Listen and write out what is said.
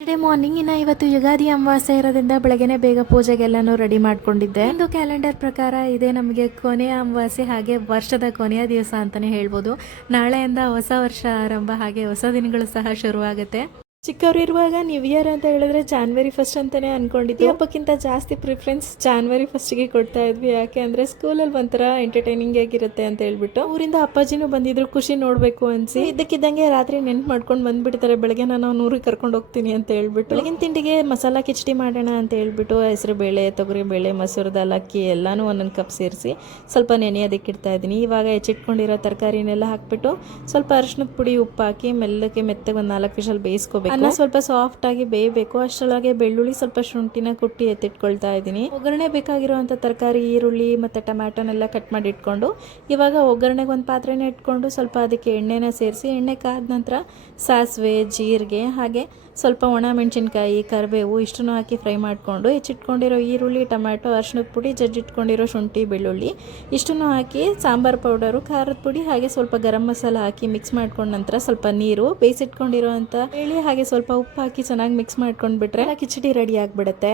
Day morning ಇನ್ನು ಇವತ್ತು ಯುಗಾದಿ ಅಮಾವಾಸ್ಯೆ ಇರೋದ್ರಿಂದ ಬೆಳಗ್ಗೆನೆ ಬೇಗ ಪೂಜೆಗೆಲ್ಲನೂ ರೆಡಿ ಮಾಡ್ಕೊಂಡಿದ್ದೆ. ಇಂದು ಕ್ಯಾಲೆಂಡರ್ ಪ್ರಕಾರ ಇದೆ ನಮಗೆ ಕೊನೆಯ ಅಮಾವಾಸ್ಯೆ, ಹಾಗೆ ವರ್ಷದ ಕೊನೆಯ ದಿವಸ ಅಂತಾನೆ ಹೇಳ್ಬೋದು. ನಾಳೆಯಿಂದ ಹೊಸ ವರ್ಷ ಆರಂಭ, ಹಾಗೆ ಹೊಸ ದಿನಗಳು ಸಹ ಶುರುವಾಗುತ್ತೆ. ಚಿಕ್ಕವ್ರು ಇರುವಾಗ ನ್ಯೂ ಇಯರ್ ಅಂತ ಹೇಳಿದ್ರೆ ಜಾನ್ವರಿ ಫಸ್ಟ್ ಅಂತಾನೆ ಅನ್ಕೊಂಡಿದ್ವಿ. ಹಬ್ಬಕ್ಕಿಂತ ಜಾಸ್ತಿ ಪ್ರಿಫರೆನ್ಸ್ ಜಾನ್ವರಿ ಫಸ್ಟ್ಗೆ ಕೊಡ್ತಾ ಇದ್ವಿ. ಯಾಕೆ ಅಂದ್ರೆ ಸ್ಕೂಲಲ್ಲಿ ಒಂಥರ ಎಂಟರ್ಟೈನಿಂಗ್ ಆಗಿರುತ್ತೆ ಅಂತ ಹೇಳ್ಬಿಟ್ಟು. ಊರಿಂದ ಅಪ್ಪಾಜಿನೂ ಬಂದಿದ್ರು, ಖುಷಿ ನೋಡ್ಬೇಕು ಅನ್ಸಿ. ಇದಕ್ಕಿದ್ದಂಗೆ ರಾತ್ರಿ ನೆನ್ಪು ಮಾಡ್ಕೊಂಡು ಬಂದ್ಬಿಡ್ತಾರೆ, ಬೆಳಗ್ಗೆ ನಾನು ಊರಿಗೆ ಕರ್ಕೊಂಡು ಹೋಗ್ತೀನಿ ಅಂತ ಹೇಳ್ಬಿಟ್ಟು. ಬೆಳಗಿನ ತಿಂಡಿಗೆ ಮಸಾಲಾ ಕಿಚಡಿ ಮಾಡೋಣ ಅಂತ ಹೇಳ್ಬಿಟ್ಟು ಹೆಸರು ಬೇಳೆ, ತೊಗರಿ ಬೇಳೆ, ಮಸೂರ್ ದಾಲ್, ಅಕ್ಕಿ ಎಲ್ಲಾನು ಒಂದೊಂದು ಕಪ್ ಸೇರಿಸಿ ಸ್ವಲ್ಪ ನೆನೆಯೋದಕ್ಕೆ ಇಡ್ತಾ ಇದ್ದೀನಿ. ಇವಾಗ ಹೆಚ್ಚಿಟ್ಕೊಂಡಿರೋ ತರಕಾರಿನೆಲ್ಲ ಹಾಕ್ಬಿಟ್ಟು ಸ್ವಲ್ಪ ಅರಿಶಿನದ ಪುಡಿ, ಉಪ್ಪು ಹಾಕಿ ಮೆತ್ತಗೆ ಒಂದು 4 ವಿಷಲ್ ಬೇಯಿಸ್ಕೋಬೇಕು. ಅನ್ನ ಸ್ವಲ್ಪ ಸಾಫ್ಟ್ ಆಗಿ ಬೇಯಬೇಕು. ಅಷ್ಟರೊಳಗೆ ಬೆಳ್ಳುಳ್ಳಿ, ಸ್ವಲ್ಪ ಶುಂಠಿನ ಕುಟ್ಟಿ ಎತ್ತಿಟ್ಕೊಳ್ತಾ ಇದ್ದೀನಿ. ಒಗ್ಗರಣೆ ಬೇಕಾಗಿರುವಂತ ತರಕಾರಿ, ಈರುಳ್ಳಿ ಮತ್ತೆ ಟೊಮ್ಯಾಟೋನೆಲ್ಲ ಕಟ್ ಮಾಡಿ ಇಟ್ಕೊಂಡು, ಇವಾಗ ಒಗ್ಗರಣೆಗೆ ಒಂದು ಪಾತ್ರೆನ ಇಟ್ಕೊಂಡು ಸ್ವಲ್ಪ ಅದಕ್ಕೆ ಎಣ್ಣೆನ ಸೇರಿಸಿ, ಎಣ್ಣೆ ಕಾದ ನಂತರ ಸಾಸಿವೆ, ಜೀರಿಗೆ, ಹಾಗೆ ಸ್ವಲ್ಪ ಒಣ ಮೆಣಸಿನ್ಕಾಯಿ, ಕರಿಬೇವು ಇಷ್ಟನ್ನು ಹಾಕಿ ಫ್ರೈ ಮಾಡಿಕೊಂಡು, ಹೆಚ್ಚಿಟ್ಕೊಂಡಿರೋ ಈರುಳ್ಳಿ, ಟೊಮ್ಯಾಟೊ, ಅರಿಶಿನದ ಪುಡಿ, ಜಜ್ಜಿಟ್ಕೊಂಡಿರೋ ಶುಂಠಿ, ಬೆಳ್ಳುಳ್ಳಿ ಇಷ್ಟನ್ನು ಹಾಕಿ ಸಾಂಬಾರ್ ಪೌಡರು, ಖಾರದ ಪುಡಿ, ಹಾಗೆ ಸ್ವಲ್ಪ ಗರಂ ಮಸಾಲ ಹಾಕಿ ಮಿಕ್ಸ್ ಮಾಡ್ಕೊಂಡ ನಂತರ ಸ್ವಲ್ಪ ನೀರು, ಬೇಯಿಸಿಟ್ಕೊಂಡಿರೋ ಅಂತ ಬೇಳೆ ಹಾಗೆ ಸ್ವಲ್ಪ ಉಪ್ಪು ಹಾಕಿ ಚೆನ್ನಾಗಿ ಮಿಕ್ಸ್ ಮಾಡ್ಕೊಂಡ್ಬಿಟ್ರೆ ಕಿಚಡಿ ರೆಡಿ ಆಗಿಬಿಡುತ್ತೆ.